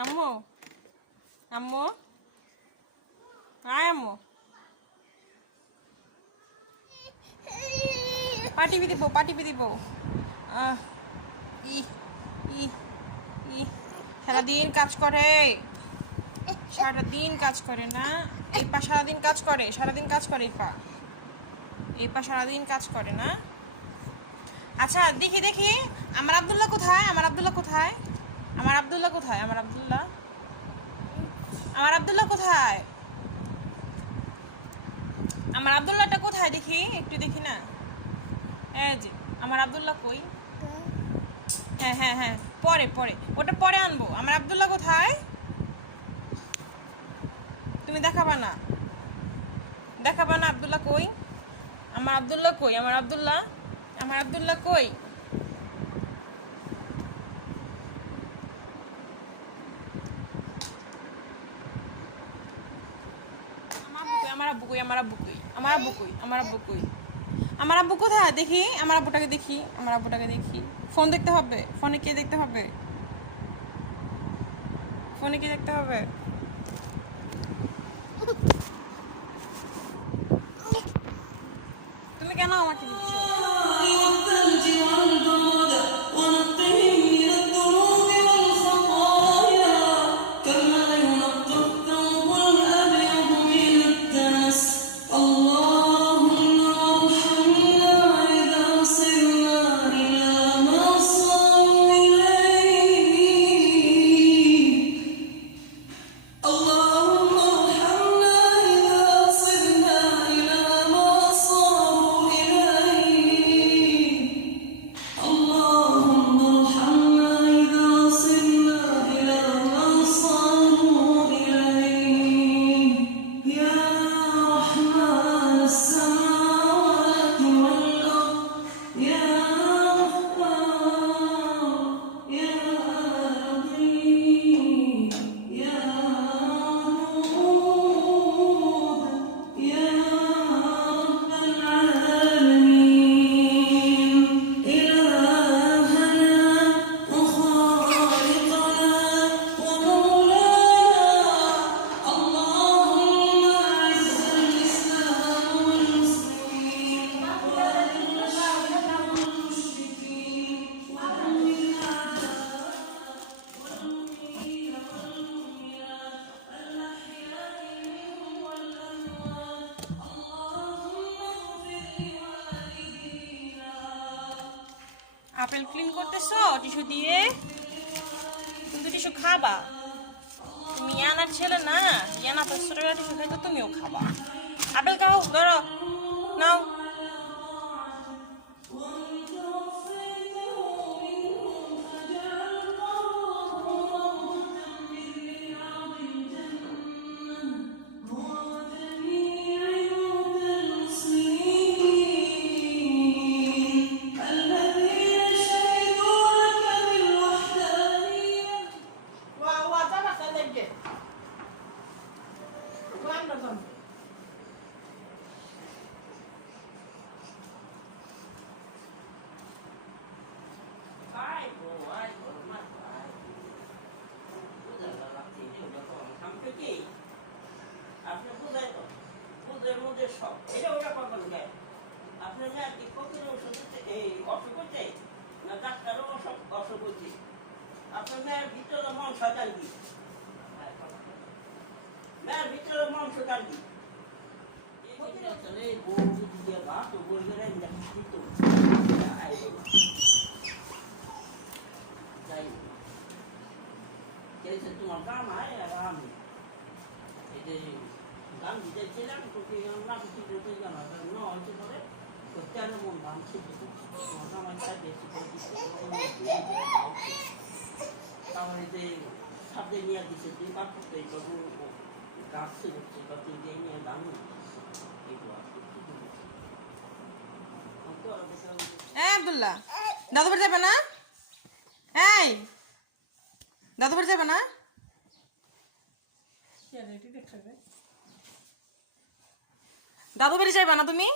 আম্মু আম্মু আয় আম্মু পাটিপি দিব ই ই ই সারাদিন কাজ করে না এই পা সারাদিন কাজ করে এই পা সারাদিন কাজ করে না। আচ্ছা দেখি আমার আব্দুল্লাহ কোথায় আমার আব্দুল্লাহটা কোথায় দেখি একটু দেখি না। এই যে আমার আব্দুল্লাহ কই? হ্যাঁ পরে ওটা পরে আনবো। আমার আব্দুল্লাহ কোথায়? তুমি দেখাবা না আব্দুল্লাহ কই? আমার আব্দুল্লাহ কই? আমার আব্বু কোথায় দেখি? আমার আব্বুটাকে দেখি ফোন দেখতে হবে। ফোনে কে দেখতে হবে? তুমি কেন আমাকে দিচ্ছ? আপেল ক্লিন করতেছো টিস্যু দিয়ে? তুমি টিস্যু খাবা? তুমি ইয়ানার ছেলে না, ইয়ানা তো টিস্যু খাই তো তুমিও খাবা। আপেল খাও, ধরো নাও। আপনার মেয়ের ভিতরে মাংস কাটবি, মেয়ের ভিতরে মাংস কাটবি। তোমার গান হয় আর আমি এই যে গান দিতেছিলাম তোকে নাম শিখতে গান হচ্ছে পরে তেরো মন গান শিখতে আমার বেশি আমার এতে সাথে নিয়ে দিচ্ছে তুই কাপ করতে বাবু গাছ হচ্ছে বা তুই দিয়ে নিয়ে গান আব্দুল্লাহ দাদু বাড়ি যাবে না? এই দাদু বাড়ি যাবে না? দাদু বাড়ি যাবে না তুমি?